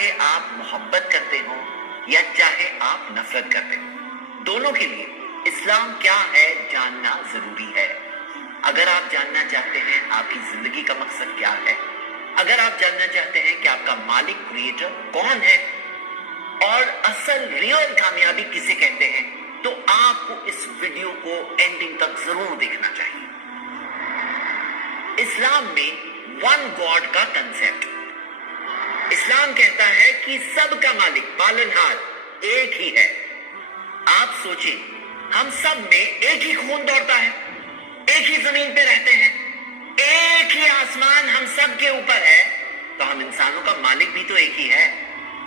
چاہے آپ محبت کرتے ہو یا چاہے آپ نفرت کرتے ہو، دونوں کے لیے اسلام کیا ہے جاننا ضروری ہے۔ اگر آپ جاننا چاہتے ہیں آپ کی زندگی کا مقصد کیا ہے، اگر آپ جاننا چاہتے ہیں کہ آپ کا مالک کریٹر کون ہے اور اصل ریئل کامیابی کسے کہتے ہیں، تو آپ کو اس ویڈیو کو اینڈنگ تک ضرور دیکھنا چاہیے۔ اسلام میں ون گاڈ کا کنسیپٹ، اسلام کہتا ہے کہ سب کا مالک پالنہار ایک ہی ہے۔ آپ سوچیں، ہم سب میں ایک ہی خون دوڑتا ہے، ایک ہی زمین پہ رہتے ہیں، ایک ہی آسمان ہم سب کے اوپر ہے، تو ہم انسانوں کا مالک بھی تو ایک ہی ہے۔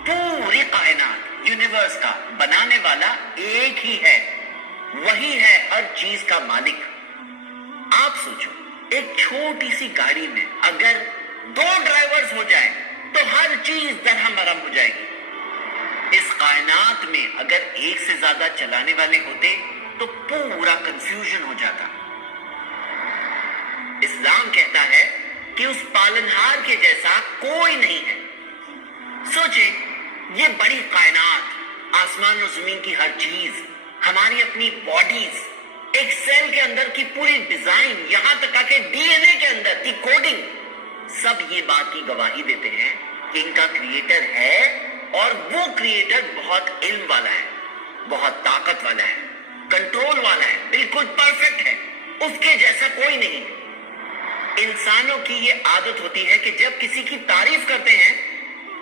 پوری کائنات یونیورس کا بنانے والا ایک ہی ہے، وہی ہے ہر چیز کا مالک۔ آپ سوچو، ایک چھوٹی سی گاڑی میں اگر 2 ڈرائیورز ہو جائیں تو ہر چیز درہم برہم ہو جائے گی۔ اس کائنات میں اگر ایک سے زیادہ چلانے والے ہوتے تو پورا کنفیوژن ہو جاتا۔ اسلام کہتا ہے کہ اس پالنہار کے جیسا کوئی نہیں ہے۔ سوچیں، یہ بڑی کائنات، آسمان و زمین کی ہر چیز، ہماری اپنی باڈیز، ایک سیل کے اندر کی پوری ڈیزائن، یہاں تک کہ ڈی این اے کے اندر کی کوڈنگ، سب یہ بات کی گواہی دیتے ہیں کہ ان کا کریٹر ہے، اور وہ کریٹر بہت علم والا ہے، بہت طاقت والا ہے، کنٹرول والا ہے، بالکل پرفیکٹ ہے، اس کے جیسا کوئی نہیں۔ انسانوں کی یہ عادت ہوتی ہے کہ جب کسی کی تعریف کرتے ہیں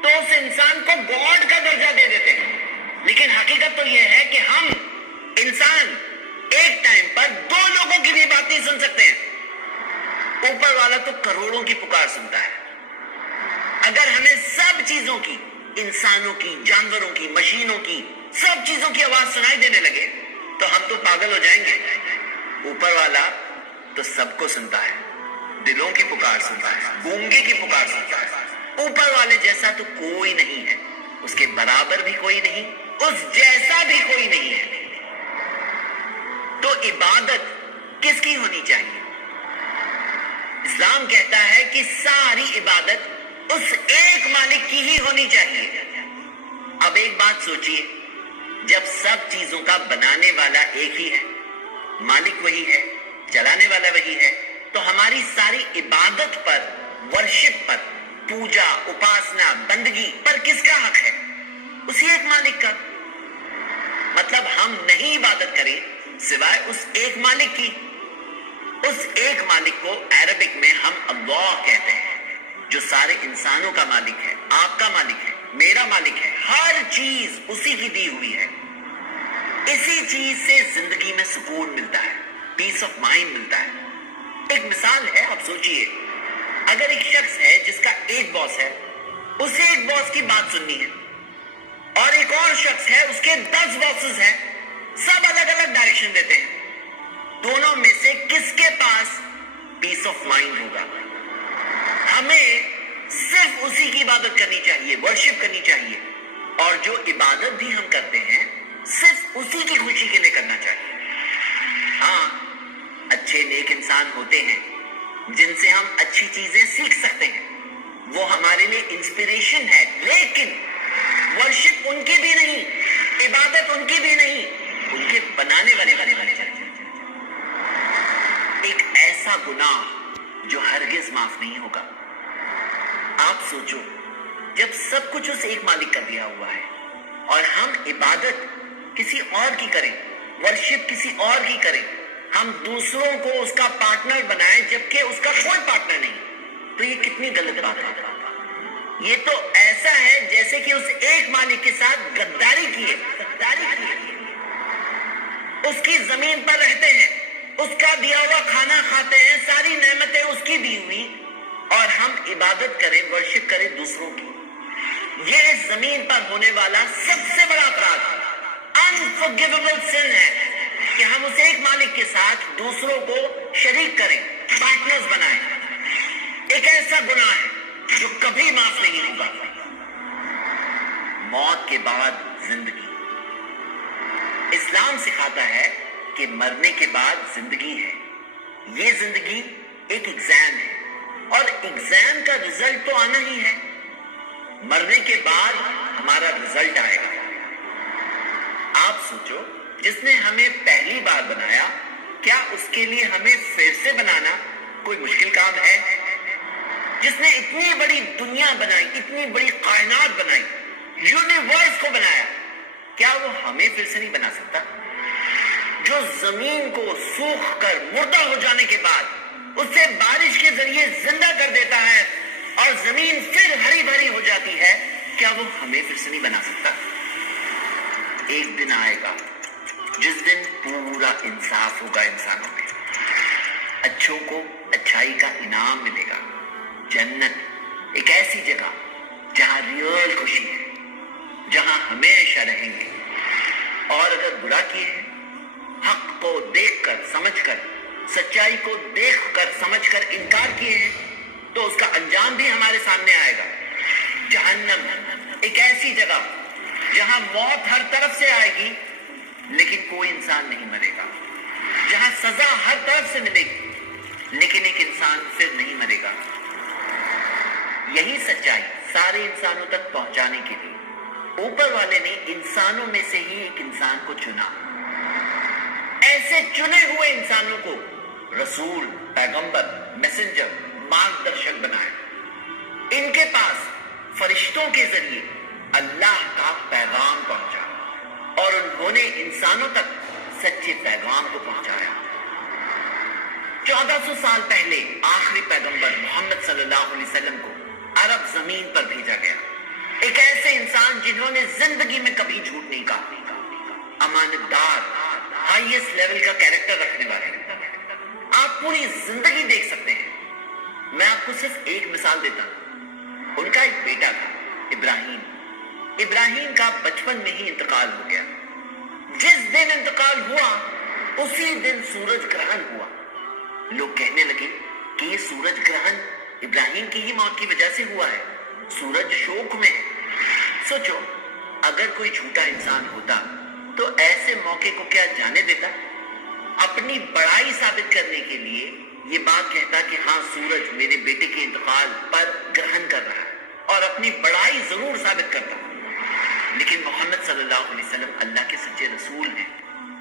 تو اس انسان کو گاڈ کا درجہ دے دیتے ہیں، لیکن حقیقت تو یہ ہے کہ ہم انسان ایک ٹائم پر 2 لوگوں کی بھی بات نہیں سن سکتے ہیں، اوپر والا تو کروڑوں کی پکار سنتا ہے۔ اگر ہمیں سب چیزوں کی، انسانوں کی، جانوروں کی، مشینوں کی، سب چیزوں کی آواز سنائی دینے لگے تو ہم تو پاگل ہو جائیں گے۔ اوپر والا تو سب کو سنتا ہے، دلوں کی پکار سنتا ہے، گونگے کی پکار سنتا ہے۔ اوپر والے جیسا تو کوئی نہیں ہے، اس کے برابر بھی کوئی نہیں، اس جیسا بھی کوئی نہیں ہے۔ تو عبادت کس کی ہونی چاہیے؟ اسلام کہتا ہے کہ ساری عبادت اس ایک مالک کی ہی ہونی چاہیے۔ اب ایک بات سوچئے، جب سب چیزوں کا بنانے والا ایک ہی ہے، مالک وہی ہے، چلانے والا وہی ہے، تو ہماری ساری عبادت پر، ورشپ پر، پوجا، اپاسنا، بندگی پر کس کا حق ہے؟ اسی ایک مالک کا۔ مطلب ہم نہیں عبادت کریں سوائے اس ایک مالک کی۔ اس ایک مالک کو عربک میں ہم اللہ کہتے ہیں، جو سارے انسانوں کا مالک ہے، آپ کا مالک ہے، میرا مالک ہے، ہر چیز اسی کی دی ہوئی ہے۔ اسی چیز سے زندگی میں سکون ملتا ہے، پیس آف مائنڈ ملتا ہے۔ ایک مثال ہے، آپ سوچئے، اگر ایک شخص ہے جس کا ایک باس ہے، اسے ایک باس کی بات سننی ہے، اور ایک اور شخص ہے اس کے 10 باسز ہیں، سب الگ الگ ڈائریکشن دیتے ہیں، دونوں میں سے کس کے پاس پیس آف مائنڈ ہوگا؟ ہمیں صرف اسی کی عبادت کرنی چاہیے، ورشپ کرنی چاہیے، اور جو عبادت بھی ہم کرتے ہیں صرف اسی کی خوشی کے لیے کرنا چاہیے۔ ہاں، اچھے نیک انسان ہوتے ہیں جن سے ہم اچھی چیزیں سیکھ سکتے ہیں، وہ ہمارے لیے انسپریشن ہے، لیکن ورشپ ان کی بھی نہیں، عبادت ان کی بھی نہیں، ان کے بنانے والے ایک ایسا گناہ جو ہرگز معاف نہیں ہوگا۔ آپ سوچو، جب سب کچھ اس ایک مالک کا دیا ہوا ہے اور ہم عبادت کسی اور کی کریں، ورشپ کسی اور کی کریں، ہم دوسروں کو اس کا پارٹنر بنائیں جبکہ اس کا کوئی پارٹنر نہیں، تو یہ کتنی غلط بات ہے۔ یہ تو ایسا ہے جیسے کہ اس ایک مالک کے ساتھ غداری کیے، اس کی زمین پر رہتے ہیں، اس کا دیا ہوا کھانا کھاتے ہیں، ساری نعمتیں اس کی دی ہوئی، اور ہم عبادت کریں، ورشپ کریں دوسروں کی۔ یہ اس زمین پر ہونے والا سب سے بڑا اپرادھ، انفورگیویبل سن ہے کہ ہم اس ایک مالک کے ساتھ دوسروں کو شریک کریں، پارٹنرز بنائیں۔ ایک ایسا گناہ ہے جو کبھی معاف نہیں ہوگا۔ موت کے بعد زندگی، اسلام سکھاتا ہے کہ مرنے کے بعد زندگی ہے۔ یہ زندگی ایک ایگزام ہے، اور ایگزام کا رزلٹ تو آنا ہی ہے۔ مرنے کے بعد ہمارا رزلٹ آئے گا. آپ سوچو, جس نے ہمیں پہلی بار بنایا, کیا اس کے لیے ہمیں پھر سے بنانا کوئی مشکل کام ہے؟ جس نے اتنی بڑی دنیا بنائی, اتنی بڑی کائنات بنائی, یونیورس کو بنایا, کیا وہ ہمیں پھر سے نہیں بنا سکتا؟ جو زمین کو سوکھ کر مردہ ہو جانے کے بعد اسے بارش کے ذریعے زندہ کر دیتا ہے اور زمین پھر ہری بھری ہو جاتی ہے, کیا وہ ہمیں پھر سے نہیں بنا سکتا؟ ایک دن آئے گا جس دن پورا انصاف ہوگا انسانوں میں. اچھوں کو اچھائی کا انعام ملے گا. جنت ایک ایسی جگہ جہاں ریئل خوشی ہے, جہاں ہمیشہ رہیں گے. اور اگر برا کیے ہیں, حق کو دیکھ کر سمجھ کر, سچائی کو دیکھ کر سمجھ کر انکار کیے ہیں, تو اس کا انجام بھی ہمارے سامنے آئے گا. جہنم ایک ایسی جگہ جہاں موت ہر طرف سے آئے گی لیکن کوئی انسان نہیں مرے گا. جہاں سزا ہر طرف سے ملے گی لیکن ایک انسان پھر نہیں مرے گا. یہی سچائی سارے انسانوں تک پہنچانے کے لیے اوپر والے نے انسانوں میں سے ہی ایک انسان کو چنا. ایسے چنے ہوئے انسانوں کو رسول, پیغمبر, میسنجر, مارگ درشک بنایا. ان کے پاس فرشتوں کے ذریعے اللہ کا پیغام پہنچا اور انہوں نے انسانوں تک سچے پیغام کو پہنچایا. 1400 سال پہلے آخری پیغمبر محمد صلی اللہ علیہ وسلم کو عرب زمین پر بھیجا گیا. ایک ایسے انسان جنہوں نے زندگی میں کبھی جھوٹ نہیں کہا, امانت دار, ہائیسٹ لیول کا کیریکٹر رکھنے والے. آپ پوری زندگی دیکھ سکتے ہیں. میں آپ کو صرف ایک مثال دیتا ہوں. ان کا ایک بیٹا تھا, ابراہیم. ابراہیم کا بچپن میں ہی انتقال ہو گیا. جس دن انتقال ہوا اسی دن سورج گرہن ہوا. لوگ کہنے لگے کہ یہ سورج گرہن ابراہیم کی ہی موت کی وجہ سے ہوا ہے, سورج شوق میں ہے. سوچو, اگر کوئی جھوٹا انسان ہوتا تو ایسے موقع کو کیا جانے دیتا؟ اپنی بڑائی ثابت کرنے کے لیے یہ بات کہتا کہ ہاں سورج میرے بیٹے کے انتقال پر گرہن کر رہا ہے, اور اپنی بڑائی ضرور ثابت کرتا. لیکن محمد صلی اللہ علیہ وسلم اللہ کے سچے رسول ہیں.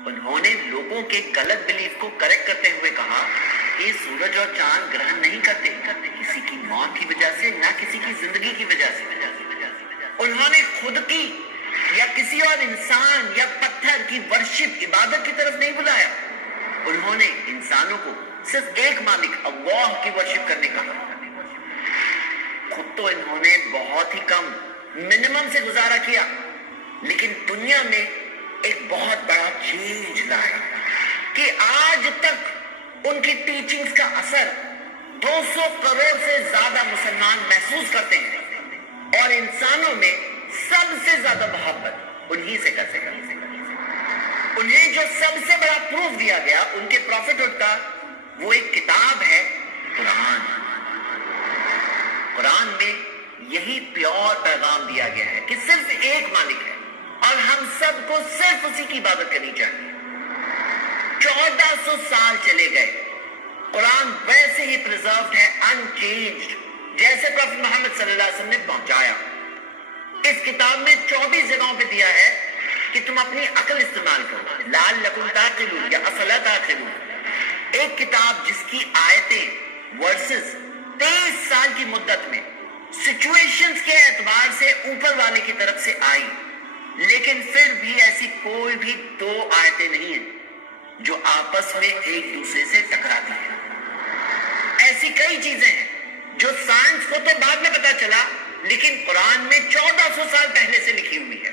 انہوں نے لوگوں کے غلط بلیف کو کریکٹ کرتے ہوئے کہا کہ سورج اور چاند گرہن نہیں کرتے کسی کی موت کی وجہ سے, نہ کسی کی زندگی کی وجہ سے. انہوں نے خود کی یا کسی اور انسان یا پتھر کی ورشپ, عبادت کی طرف نہیں بلایا. انہوں نے انسانوں کو صرف ایک مالک اللہ کی ورشپ کرنے کا. خود تو انہوں نے بہت ہی کم, منیمم سے گزارا کیا, لیکن دنیا میں ایک بہت بڑا چینج لایا کہ آج تک ان کی ٹیچنگز کا اثر 200 کروڑ سے زیادہ مسلمان محسوس کرتے ہیں, اور انسانوں میں سب سے زیادہ محبت انہی سے کرتے ہیں. انہیں جو سب سے بڑا پروف دیا گیا ان کے پروفٹہڈ کا, وہ ایک کتاب ہے قرآن. قرآن میں یہی پیور پیغام دیا گیا ہے کہ صرف ایک مالک ہے اور ہم سب کو صرف اسی کی عبادت کرنی چاہیے. 1400 سال چلے گئے, قرآن ویسے ہی پرزروڈ ہے, انچینجڈ, جیسے پروفٹ محمد صلی اللہ علیہ وسلم نے پہنچایا. اس کتاب میں 24 جگہوں پہ دیا ہے کہ تم اپنی عقل استعمال کرو, لعلکم تعقلون یا افلا تعقلون. ایک کتاب جس کی آیتیں, ورسز 23 سال کی مدت میں سچویشنز کے اعتبار سے اوپر والے کی طرف سے آئی, لیکن پھر بھی ایسی کوئی بھی 2 آیتیں نہیں ہیں جو آپس میں ایک دوسرے سے ٹکراتی ہیں. ایسی کئی چیزیں ہیں جو سائنس کو تو بعد میں پتا چلا, لیکن قرآن میں 1400 سال پہلے سے لکھی ہوئی ہے.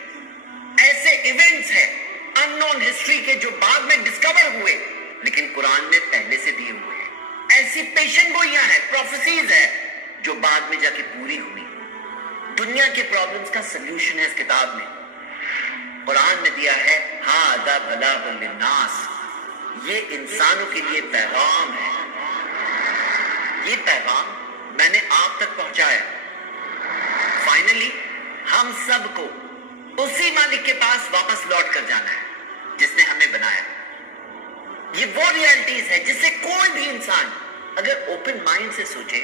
ایسے ایونٹس ہیں ان نون ہسٹری کے جو بعد میں ڈسکور ہوئے لیکن قرآن میں پہلے سے دیے ہوئے ہیں. ایسی پیشن گوئیاں ہیں, پروفیسیز ہیں جو بعد میں جا کے پوری ہوئی. دنیا کے پرابلمز کا سلوشن ہے اس کتاب میں. قرآن نے دیا ہے ھذا بلاغ للناس, یہ انسانوں کے لیے پیغام ہے. یہ پیغام میں نے آپ تک پہنچایا. فائنلی ہم سب کو اسی مالک کے پاس واپس لوٹ کر جانا ہے جس نے ہمیں بنایا. یہ وہ ریالٹیز ہے جسے کوئی بھی انسان اگر اوپن مائنڈ سے سوچے